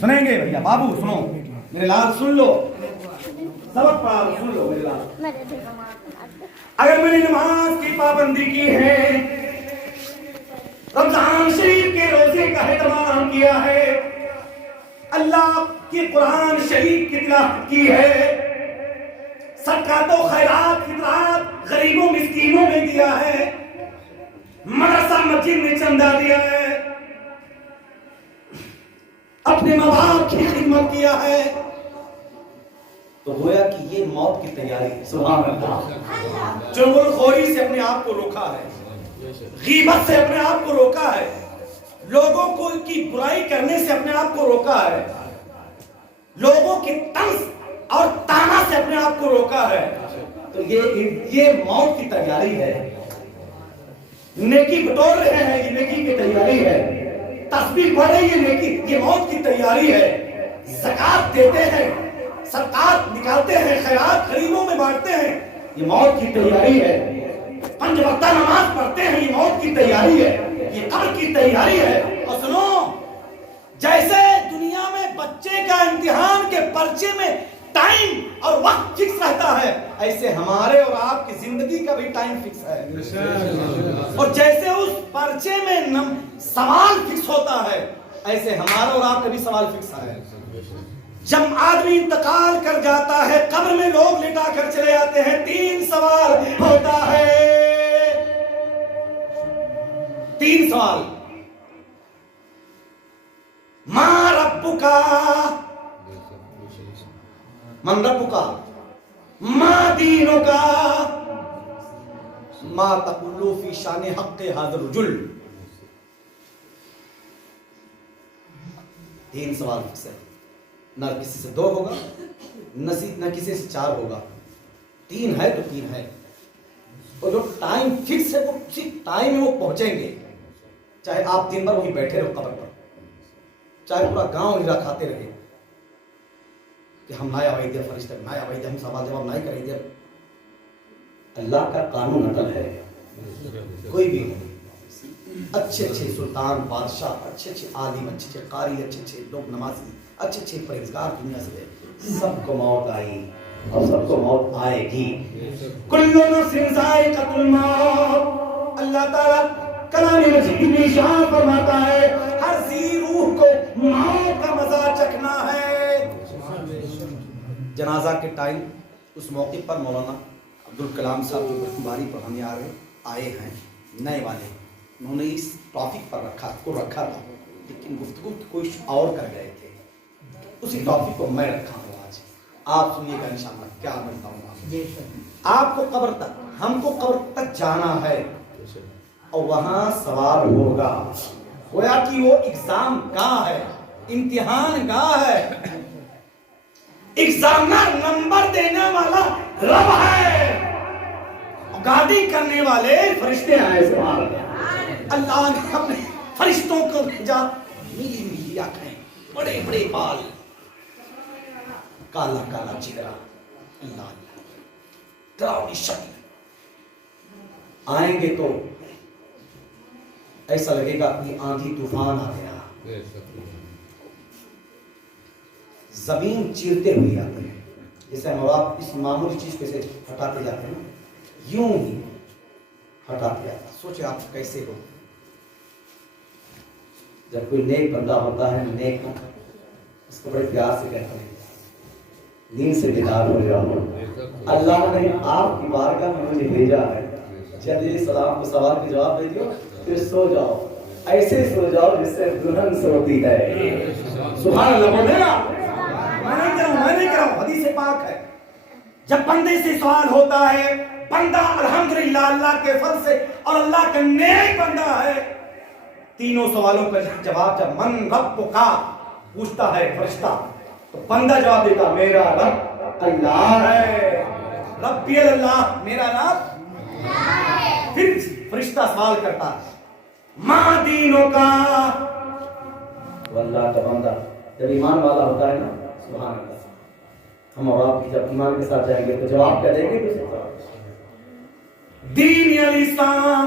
सुनेंगे भैया बाबू सुनो मेरे लाल सुन लो सबक पढ़ा सुन लो मेरे लाल। अगर मैंने नमाज की पाबंदी की है, रमजान शरीफ के रोजे का एहतमाम किया है, अल्लाह के कुरान शरीफ की तिलावत की है, सदकात व खैरात की तरह गरीबों मिस्कीनों में दिया है, मदरसा मस्जिद में चंदा दिया है, अपने माँ बाप की खिदमत किया है, तो गोया कि ये मौत की तैयारी है। सुभान अल्लाह। चुगलखोरी से अपने आप को रोका है, गीबत से अपने आप को रोका है, लोगों को की बुराई करने से अपने आप को रोका है, लोगों की तंज और ताना से अपने आप को रोका है। तो ये मौत की तैयारी है। नेकी बटोर रहे हैं, ये नेकी की तैयारी है। तस्बीह पढ़ रही है, नेकी ये मौत की तैयारी है। ज़कात देते हैं, सदकात निकालते हैं, खैरात गरीबों में बांटते हैं, ये मौत की तैयारी है। 5 वक्त नमाज पढ़ते हैं, ये मौत की तैयारी है, ये कब्र की तैयारी है। और सुनो, जैसे दुनिया में बच्चे का इम्तिहान के पर्चे में टाइम और वक्त फिक्स रहता है, ऐसे हमारे और आपकी जिंदगी का भी टाइम फिक्स है। और जैसे उस पर्चे में सवाल फिक्स होता है, ऐसे हमारा और आपका भी सवाल फिक्स है। जब आदमी इंतकाल कर जाता है, कब्र में लोग लेटा कर चले आते हैं, 3 सवाल होता है। 3 सवाल। मां रब्बुका, मन रब्बुका, मां दीनुका, मां तकुल्लु फी शान हक़्क़ि हाज़िर रुजुल। 3 सवाल फिक्स है। न किसी से 2 होगा, न किसी से 4 होगा, 3 है तो 3 है। और जो टाइम फिक्स है वो उसी टाइम में वो पहुंचेंगे, चाहे आप दिन भर वहीं बैठे रहो कब्र पर, चाहे पूरा गांव हिला खाते रहे कि हम ना वैद्य फरिश्ते ना वैद्य, हम सवाल जवाब नहीं करेंगे। अल्लाह का कानून अटल है। कोई भी अच्छे अच्छे सुल्तान बादशाह, अच्छे अच्छे आलिम, अच्छे अच्छे कारी, अच्छे अच्छे लोग नमाजी, अच्छे अच्छे परहेजगार दुनिया से, सबको मौत आई और सबको मौत आएगी। कुल्लु नफ्सिन ज़ाइक़तुल मौत। अल्लाह ताला कलाम मजीद में इरशाद फरमाता है, हर ज़ी रूह को मौत का मजा चखना है। जनाजा के टाइम उस मौके पर मौलाना अब्दुल कलाम साहब जो बर्फबारी पढ़ाने आए हैं, नए वाले, उन्होंने इस टॉपिक पर रखा था, लेकिन गुफ्तगू कोई और कर गए थे। उसी टॉपिक को मैं रखा हूँ आज। आप सुनिएगा इंशाअल्लाह क्या मैं बताऊंगा। आपको कब्र तक, हमको कब्र तक जाना है और वहां सवाल होगा। गोया कि वो एग्जाम गाह है, इम्तिहान गाह है। एग्जामिनर नंबर देने वाला रब है, गाड़ी करने वाले फरिश्ते हैं। अल्लाह ने अपने फरिश्तों को भेजा, नीली नीली आंखें, बड़े बड़े बाल, काला काला चेहरा, डरावनी शक्ल। आएंगे तो ऐसा लगेगा कि आंधी तूफान आ गया, जमीन चीरते हुए आते हैं। जैसे हम आप इस मामूली चीज कैसे हटाते जाते हैं, यूं ही हटाते जाते हैं। सोचे आप कैसे हो। जब कोई नेक बंदा होता है, नेक उसको बड़े प्यार से कहते हैं, नींद से बेदार हो जाओ, अल्लाह ने आपकी बारगाह में मुझे भेजा है, जल्दी सलाम को सवाल के जवाब दे दो, फिर सो जाओ। ऐसे सो जाओ जिससे दुल्हन सोती है। सुभान अल्लाह। बोले ना, मैं नहीं कह रहा हूं, हदीस पाक है। जब बंदे से सवाल होता है, बंदा अल्हम्दुलिल्लाह अल्लाह के फल से और अल्लाह का नेक बंदा है, तीनों सवालों का जवाब जब मन रब्बुका पूछता है फरिश्ता, तो बंदा जवाब देता, मेरा रब अल्लाह है। रब्बी अल्लाह, मेरा रब। फिर फरिश्ता सवाल करता, मां दीनों का। अल्लाह का बंदा जब ईमान वाला होता है ना, सुभान अल्लाह, हम और आप जब ईमान के साथ जाएंगे तो जवाब क्या देंगे? दीन अल इस्लाम,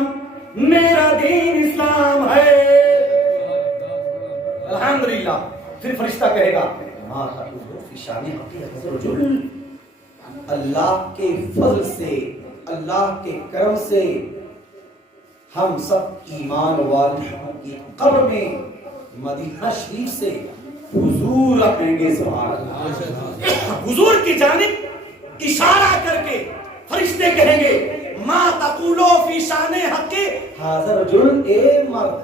मेरा दीन इस्लाम है। अल्हम्दुलिल्लाह। फिर फरिश्ता कहेगा मा तक़ूलू फ़ी शान हक़ी रजुल, अल्लाह के फज़ल से, अल्लाह के करम से हम सब ईमान वालों की कब्र में मदीना शरीफ से हुजूर कहेंगे, सुभान अल्लाह। हुजूर की जानिब इशारा करके फरिश्ते कहेंगे मा तक़ूलू फ़ी शान हक़ी हाज़ा रजुल, ए मर्द,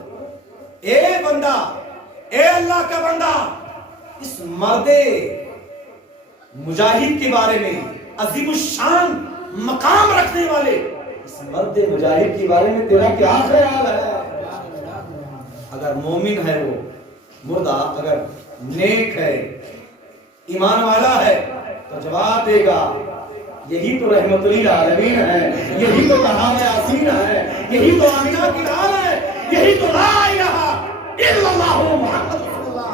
ए बंदा, ए अल्लाह का बंदा, इस मर्दे मुजाहिद के बारे में, अज़ीमुश्शान मकाम रखने वाले इस मर्दे मुजाहिद के बारे में तेरा क्या ख्याल है? अगर मोमिन है वो मुर्दा, अगर नेक है, ईमान वाला है, तो जवाब देगा यही तो रहमतुल आलमीन है, यही तो कलाम यासीन है, यही तो आमिना की लाल है, यही तो ला इलाहा इल्लल्लाह मुहम्मद रसूलुल्लाह।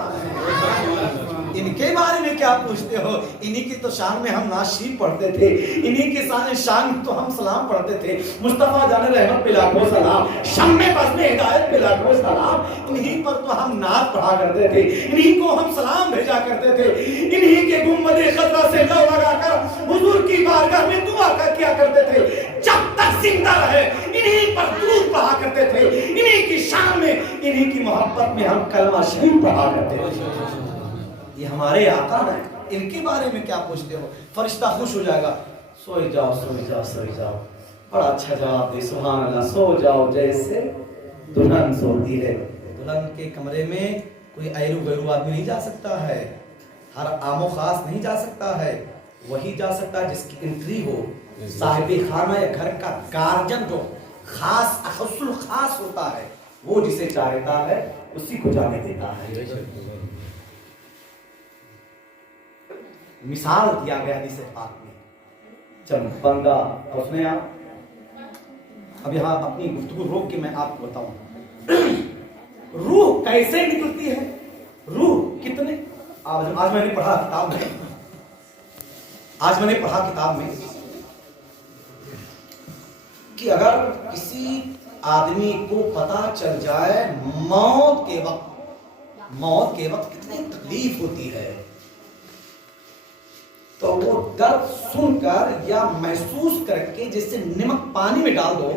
इनके बारे में क्या पूछते हो? इन्हीं की तो शान में हम नाशीब पढ़ते थे, इन्हीं के शान में तो हम सलाम पढ़ते थे। मुस्तफा जाने रहमत पे लाखों सलाम, शम्मे बज़्म हिदायत पे लाखों सलाम। इन्हीं पर तो हम नात पढ़ा करते थे, इन्हीं को हम सलाम भेजा करते थे, इन्हीं के गुंबदे खज़रा से लौ लगाकर हुजूर की बारगाह में दुआ किया करते थे। जब तक जिंदा रहे इन्हीं पर दुरूद पढ़ा करते थे, इन्हीं की शान में, इन्हीं की मोहब्बत में हम कलमा शरीफ पढ़ा करते थे। ये हमारे आका हैं, इनके बारे में क्या पूछते हो? फरिश्ता खुश हो जाएगा, सोई जाओ सोई जाओ सोई जाओ, बड़ा अच्छा जवाब दे, सुभान अल्लाह, सो जाओ जैसे दुल्हन सोती है। दुल्हन के कमरे में कोई ऐरू गैरू आदमी नहीं जा सकता है, हर आमो खास नहीं जा सकता है, वही जा सकता है जिसकी एंट्री हो, साहिबे खाना या घर का गार्जियन जो खास अखसुल खास होता है, वो जिसे चाहता है उसी को जाने देता है। मिसाल दिया गया हदीस पाक में, जब बंदा उसने अब यहाँ अपनी गुफ्तगू रोक के मैं आपको बताऊं रूह कैसे निकलती है। रूह कितने आज मैंने पढ़ा किताब में कि अगर किसी आदमी को पता चल जाए मौत के वक्त कितनी तकलीफ होती है, तो वो दर्द सुनकर या महसूस करके जैसे नमक पानी में डाल दो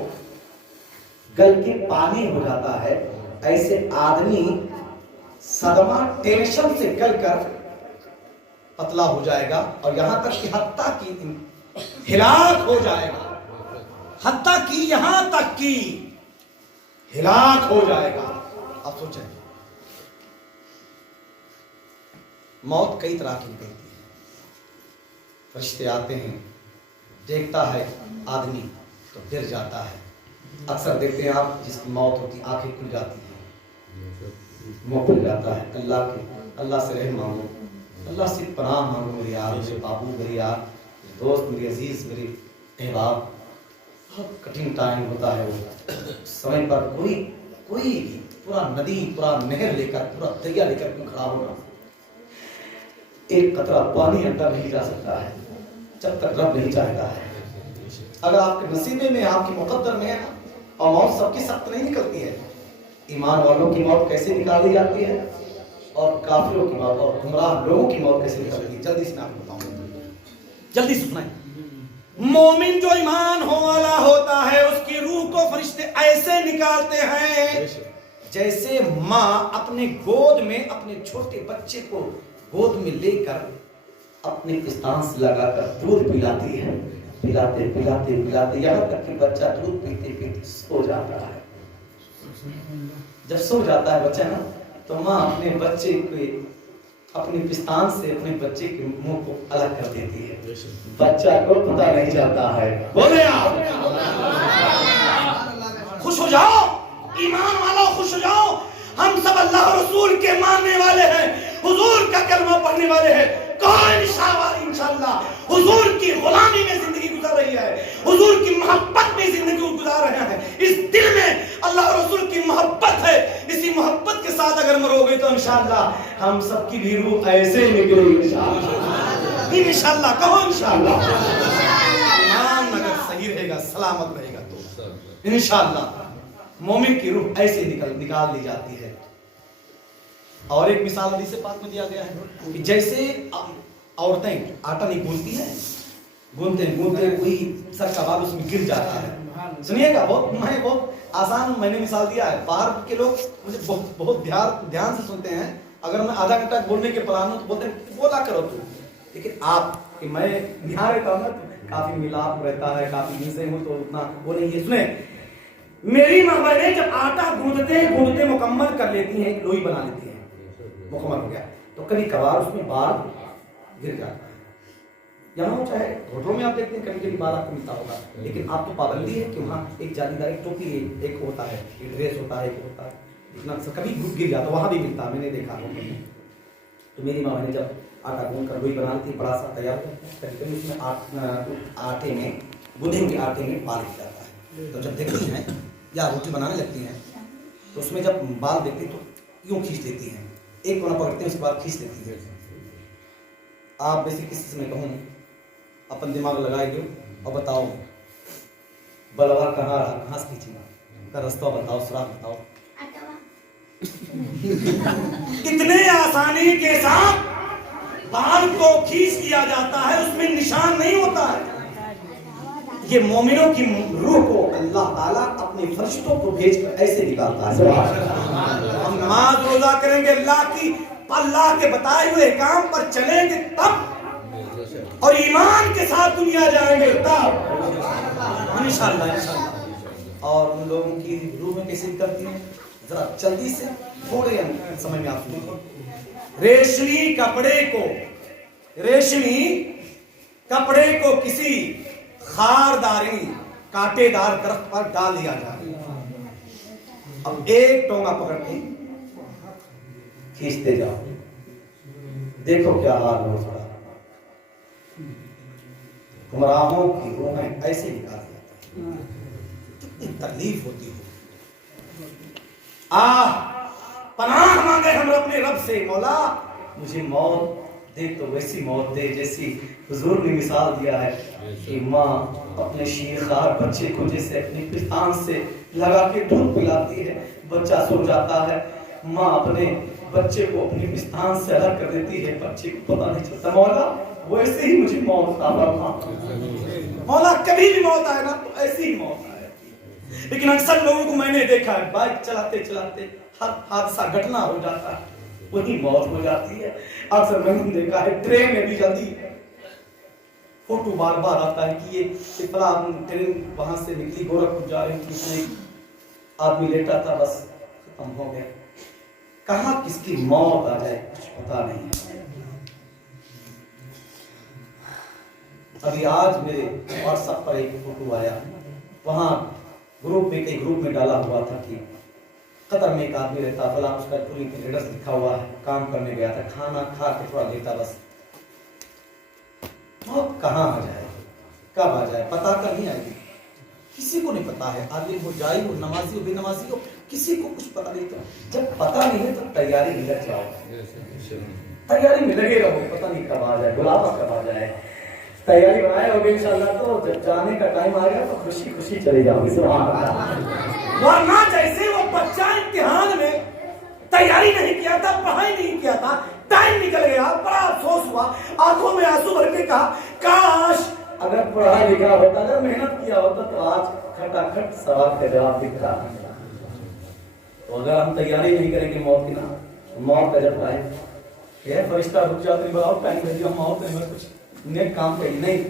गल के पानी हो जाता है, ऐसे आदमी सदमा टेंशन से गलकर पतला हो जाएगा और यहां तक कि हत्ता की हिलाक हो जाएगा, हत्ता की यहां तक कि हिलाक हो जाएगा। अब सोचें, मौत कई तरह की निकलती है। फरिश्ते आते हैं, देखता है आदमी तो गिर जाता है। अक्सर देखते हैं आप, जिसकी मौत होती आंखें खुल जाती हैं, मुंह खुल जाता है। अल्लाह से रहम मांगो, अल्लाह से पनाह मांगो मेरे यार, मेरे बाबू, मेरे यार, मेरे दोस्त, मेरे अजीज, मेरे अहबाब। बहुत कठिन टाइम होता है वो समय पर कोई पूरा नदी, पूरा नहर लेकर, पूरा दरिया लेकर क्यों खड़ा होना, एक कतरा पानी अंदर नहीं जा सकता है जब तक रब नहीं चाहता है। अगर आपके नसीबे में, आपके मुकद्दर में है ना, और मौत सबकी सख्त नहीं निकलती है। ईमान वालों की मौत कैसे निकाली जाती है और काफिरों की मौत और गुमराह लोगों की मौत कैसे निकलती है, जल्दी से मैं आपको बताऊंगा, जल्दी सुनाएं। मोमिन जो ईमान हो वाला होता है उसकी रूह को फरिश्ते ऐसे निकालते हैं जैसे माँ अपने गोद में अपने छोटे बच्चे को गोद में लेकर अपने पिस्तान से लगाकर दूध पिलाती है, पिलाते पिलाते पिलाते यहाँ तक कि बच्चा दूध पीते पीते सो जाता है। जब सो जाता है बच्चा ना, तो माँ अपने बच्चे को अपने पिस्तान से अपने बच्चे के मुंह को अलग कर देती है, बच्चा को पता नहीं चलता है। बोले आप खुश हो जाओ, ईमान वालों खुश हो जाओ, हम सब अल्लाह रसूल के मानने वाले हैं, हुजूर का कलमा पढ़ने वाले हैं। कौन इंशाअल्लाह हुजूर की गुलामी में जिंदगी गुजार रही है, हुजूर की मोहब्बत में जिंदगी गुजार रहे हैं। इस दिल में अल्लाह रसूल की मोहब्बत है, इसी मोहब्बत के साथ अगर मरोगे तो इंशाअल्लाह हम सबकी भी रूह ऐसे निकलेगी इंशाअल्लाह। इंशाअल्लाह कहो इंशाअल्लाह। ईमान अगर सही रहेगा, सलामत रहेगा तो इंशाअल्लाह मोमिन की रूह ऐसे निकाल ली जाती है। और एक मिसाल हदीस पाक में दिया गया है कि जैसे औरतें आटा नहीं गूंथती हैं, गूंथते गूंथते कोई सर का बाल उसमें गिर जाता है। सुनिएगा, बहुत आसान मैंने मिसाल दिया है। बाहर के लोग मुझे बहुत ध्यान से सुनते हैं। अगर मैं आधा घंटा बोलने के प्लान हूं तो बोलते हैं बोला करो तू, लेकिन आप कि मैं यहाँ रहता हूँ ना तो काफी मिलाप रहता है, काफी हिंसे हूँ तो उतना वो नहीं है। सुने, मेरी माँ बहनें जब आटा गूंथते मुकम्मल कर लेती हैं, लोई बना लेती हैं, मुकम्मल हो गया, तो कभी कभार उसमें बाल गिर जाता है। यहाँ चाहे होटलों में आप देखते हैं कभी कभी बाल आपको मिलता होगा, लेकिन आप तो पाबंदी है कि वहाँ एक जालीदार एक टोपी एक होता है, एक ड्रेस होता है, एक होता है, इतना कभी गिर जाता, वहाँ भी मिलता, मैंने देखा होटल में। तो मेरी माँ ने जब आटा गूंथ कर लोई बनाती थी, बड़ा सा तैयार करके उसमें आटे में गूंधे हुए आटे में बाल गिर जाता है। तो जब देखती हैं या रोटी बनाने लगती हैं तो उसमें जब बाल देखती तो यूँ खींच देती हैं, एक कोना पकड़ते हैं उसके बाद खींच देती है। आप बेसिक किसी से मैं कहूँ अपन दिमाग लगाएंगे और बताओ बलवा कहाँ रहा, कहाँ से खींचेगा, का रास्ता बताओ, सुराग बताओ। कितने आसानी के साथ बाल को खींच लिया जाता है, उसमें निशान नहीं होता है। ये मोमिनों की रूह को अल्लाह ताला अपने फरिश्तों को भेजकर ऐसे निकालता है। हम नमाज रोजा करेंगे, अल्लाह के बताए हुए काम पर चलेंगे तब, और ईमान के साथ दुनिया जाएंगे तब इंशाअल्लाह। और उन लोगों की रूह में कैसे करती है, जरा जल्दी से थोड़े समय में आप सुनिए। रेशमी कपड़े को किसी खारदारी कांटेदार दरख्त पर डाल दिया जाए, अब एक टोंगा पकड़ के खींचते जाओ, देखो क्या हाल हो रहा है। गुमराहों की रूहें ऐसे निकाल जाती है, कितनी तकलीफ होती है। पनाह मांगे हम अपने रब से, मौला मुझे मौत दे तो वैसी मौत दे जैसी हुजूर ने मिसाल दिया है कि माँ अपने शीरखार बच्चे को जैसे अपनी पितान से लगा के दूध पिलाती है, बच्चा सो जाता है, माँ अपने बच्चे को अपनी पिस्तान से अलग कर देती है, बच्चे को पता नहीं चलता। मौला वैसे ही मुझे मौत आ रहा, मौला कभी भी मौत आए ना तो ऐसी ही मौत आए। लेकिन अक्सर लोगों को मैंने देखा है बाइक चलाते चलाते हादसा घटना हो जाता है, वही मौत हो जाती है। अक्सर मैंने देखा है ट्रेन में भी जल्दी फोटो बार बार आता है कि ये फला ट्रेन वहां से निकली गोरखपुर जा रही थी, उसमें आदमी लेटा था, बस खत्म हो गया। कहाँ किसकी मौत आ जाए कुछ पता नहीं। अभी आज मेरे व्हाट्सएप पर एक फोटो आया, वहां कई ग्रुप में डाला हुआ था कि कतर में एक आदमी रहता, फला उसका पूरी एड्रेस लिखा हुआ है, काम करने गया था, खाना खा के थोड़ा लेता, बस मौत कहाँ आ जाए, कब आ जाए पता कर नहीं आएगी, किसी को नहीं पता है। आदमी हो जाए, हो नमाजी हो, बेनमाजी हो, किसी को कुछ पता नहीं। तो जब पता नहीं है तो तैयारी में लग जाओ, तैयारी में लगे रहो, पता नहीं कब आ जाए, बुलावा कब आ जाए। तैयारी बनाए होगे इंशाअल्लाह, तो जब जाने का टाइम आ गया तो खुशी खुशी चले जाओगे। वरना जैसे वो बच्चा इम्तिहान में तैयारी नहीं किया था, पढ़ाई नहीं किया था, टाइम निकल गया, बड़ा अफसोस हुआ, आंखों में आंसू भर के कहा काश अगर पढ़ा लिखा होता, अगर मेहनत किया होता तो आज खटाखट सवाल का जवाब दिखता। तो अगर हम तैयारी नहीं करेंगे मौत की ना, मौत का जब आए फरिश्ता रुक जाते, बताओ टाइम भेजिए, मौत में कुछ नेक काम कही नहीं।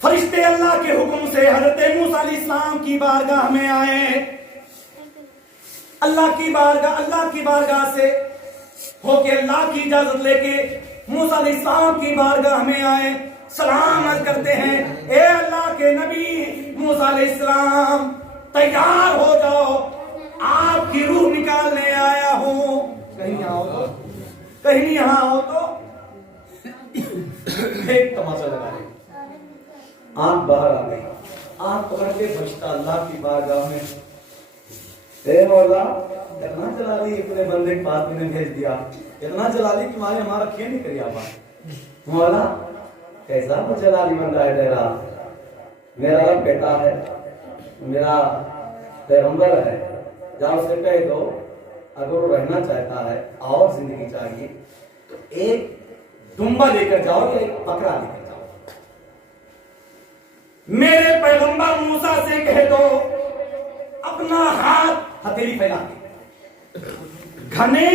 फरिश्ते अल्लाह के हुक्म से हजरत मूसा अलैहिस्सलाम की बारगाह में आए, अल्लाह की बारगाह से होके अल्लाह की इजाजत लेके मूसा अलैहिस्सलाम की बारगाह में आए, सलाम अर्ज करते हैं, ए अल्लाह के नबी मूसा अलैहिस्सलाम तैयार हो जाओ, आपकी रूह निकालने आया हूं, कहीं आओ तो, कहीं नहीं यहाँ आओ तो एक तमाशा लगा रहे, आंख बाहर आ गई, आंख पकड़ के फरिश्ता अल्लाह की बारगाह में, ए मौला इतना जलाली अपने बंदे के पास मैंने भेज दिया, इतना जलाली कि मारे हमारा खेल नहीं करिया बात। मौला कैसा वो जलाली बंदा है तेरा, मेरा रब कहता है, मेरा पैगंबर है, जाओ उसे कह दो अगर वो रहना चाहता है और जिंदगी चाहिए तो एक डुम्बा लेकर जाओ या एक बकरा लेकर जाओ। मेरे पैगंबर मूसा से कह दो अपना हाथ हथेली फैला के घने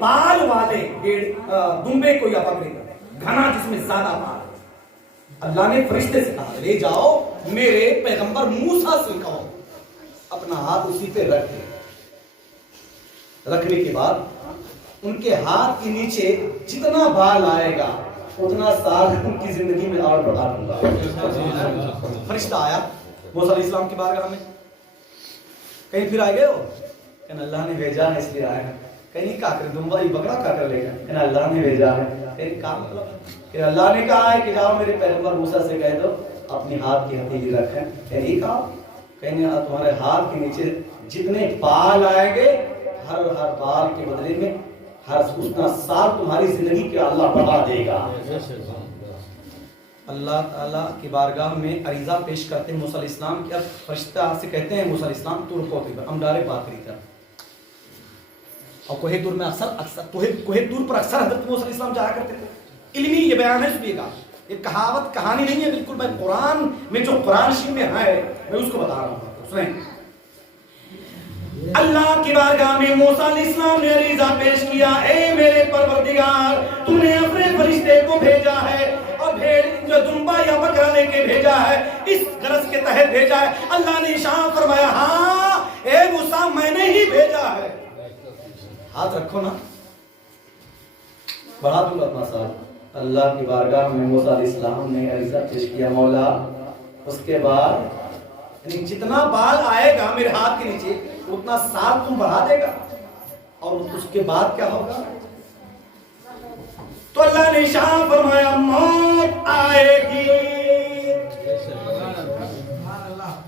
बाल वाले दुम्बे को या बकरे को, घना जिसमें ज्यादा बाल, अल्लाह ने फरिश्ते से कहा ले जाओ मेरे पैगंबर मूसा से कहो अपना हाथ उसी पे रखने के बाद उनके हाथ के नीचे जितना बाल आएगा उतना साल उनकी जिंदगी में और बढ़ा दूंगा। फरिश्ता आया मूसा अलैहिस्सलाम की बारगाह में, कहीं फिर आ गए हो? कहना अल्लाह ने भेजा है इसलिए आया है। कहीं का कर दुम्बा ये बकरा का कर लेगा? कहना अल्लाह ने भेजा है। कहीं का मतलब कि अल्लाह ने कहा है कि जाओ मेरे पैगंबर मूसा से कह दो अपने हाथ की हथेली रखें। कहीं कहा कहीं तुम्हारे हाथ के नीचे जितने बाल आएंगे हर बाल के बदले में हर उतना साल तुम्हारी जिंदगी के अल्लाह बढ़ा देगा। अल्लाह ताला की बारगाह में अरीजा पेश करते हैं मूसा अलैहिस्सलाम की। अब फरिश्ता से कहते हैं मूसा अलैहिस्सलाम तू रुको, हम डायरेक्ट बात करी था। और कोहे दूर में अक्सर कोहे दूर पर अक्सर हजरत मूसा अलैहिस्सलाम जाया करते थे। इल्मी ये बयान है, सुनिएगा, ये कहावत कहानी नहीं है, बिल्कुल मैं कुरान में जो कुरान शरीफ में है मैं उसको बता रहा हूँ, सुने। अल्लाह की बारगाह में मूसा अलैहिस्सलाम ने अरीजा पेश किया, ए मेरे परवरदिगार तूने अपने फरिश्ते को भेजा है और भेड़ जो दुम्बा या बकरा लेके भेजा है इस गरज के तहत भेजा है। अल्लाह ने इशारा फरमाया हाँ ए मूसा मैंने ही भेजा है। हाथ रखो ना, बढ़ा दूंगा अपना साथ। अल्लाह की बारगाह में मूसा अलैहिस्सलाम ने अरीजा पेश किया, मौला उसके बाद जितना बाल आएगा मेरे हाथ के नीचे उतना साल तुम बढ़ा देगा और उसके बाद क्या होगा? तो अल्लाह ने इशारा फरमाया मौत आएगी,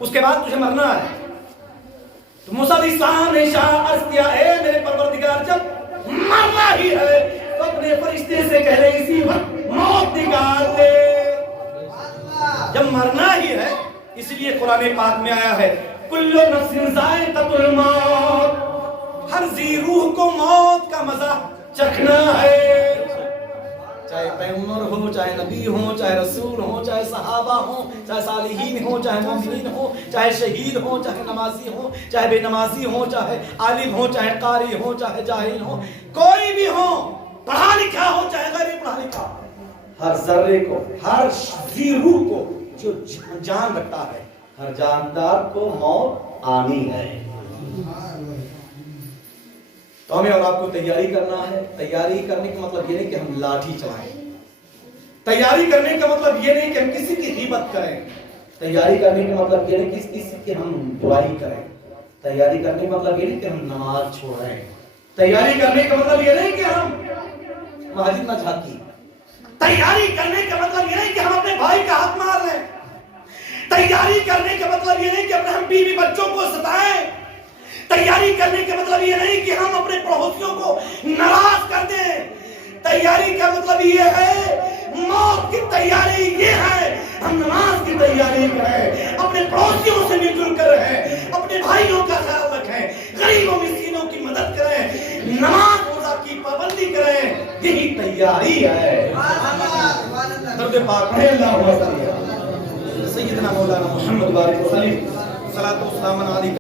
उसके बाद तुझे मरना है। तो मूसा अलैहिस्सलाम ने इशारा अर्ज किया, ए मेरे परवरदिगार जब मरना ही है तो अपने फरिश्ते से कह रहे इसी वक्त मौत निकाल दे। जब मरना ही है इसलिए कुरान पाक में आया है कुल्लु नफ्सिन ज़ाइक़तुल मौत, हर जी रूह को मौत का मजा चखना है। चाहे पैगंबर हो, चाहे नबी हो, चाहे रसूल हो, चाहे सहाबा हो, चाहे सालिहीन हो, चाहे मोमिनीन हो, चाहे शहीद हो, चाहे नमाजी हो, चाहे बेनमाजी हो, चाहे आलिम हो, चाहे कारी हो, चाहे जाहिल हो, कोई भी हो, पढ़ा लिखा हो चाहे गैर पढ़ा लिखा, हर जर्रे को, हर जी रूह को जो जान रखता है, हर जानदार को मौत आनी है। तो हमें और आपको तैयारी करना है। तैयारी करने का मतलब ये नहीं कि हम लाठी चलाएं, तैयारी करने का मतलब ये नहीं कि हम किसी की गीबत करें, तैयारी करने का मतलब ये नहीं कि किसी की हम बुराई करें, तैयारी करने का मतलब ये नहीं कि हम नमाज छोड़ें, तैयारी करने का मतलब ये नहीं कि हम मस्जिद न झांकी, तैयारी करने का मतलब ये नहीं कि हम अपने भाई का हाथ मार लें, तैयारी करने का मतलब ये नहीं कि अपने हम बीवी बच्चों को सताएं, तैयारी करने का मतलब ये नहीं कि हम अपने पड़ोसियों को नाराज कर दें, तैयारी का मतलब ये है मौत की तैयारी ये है हम नमाज की तैयारी करें, अपने पड़ोसियों से मिलजुल कर रहें, अपने भाइयों का ख्याल रखें, गरीबों मिस्कीनों की मदद करें, नमाज रोजा की पाबंदी करें, यही तैयारी है। दर्द पाक पढ़े अल्लाह सय्यदना मौलाना मुहम्मद बारिक वसल्लम सल्लल्लाहु अलैहि वसल्लम।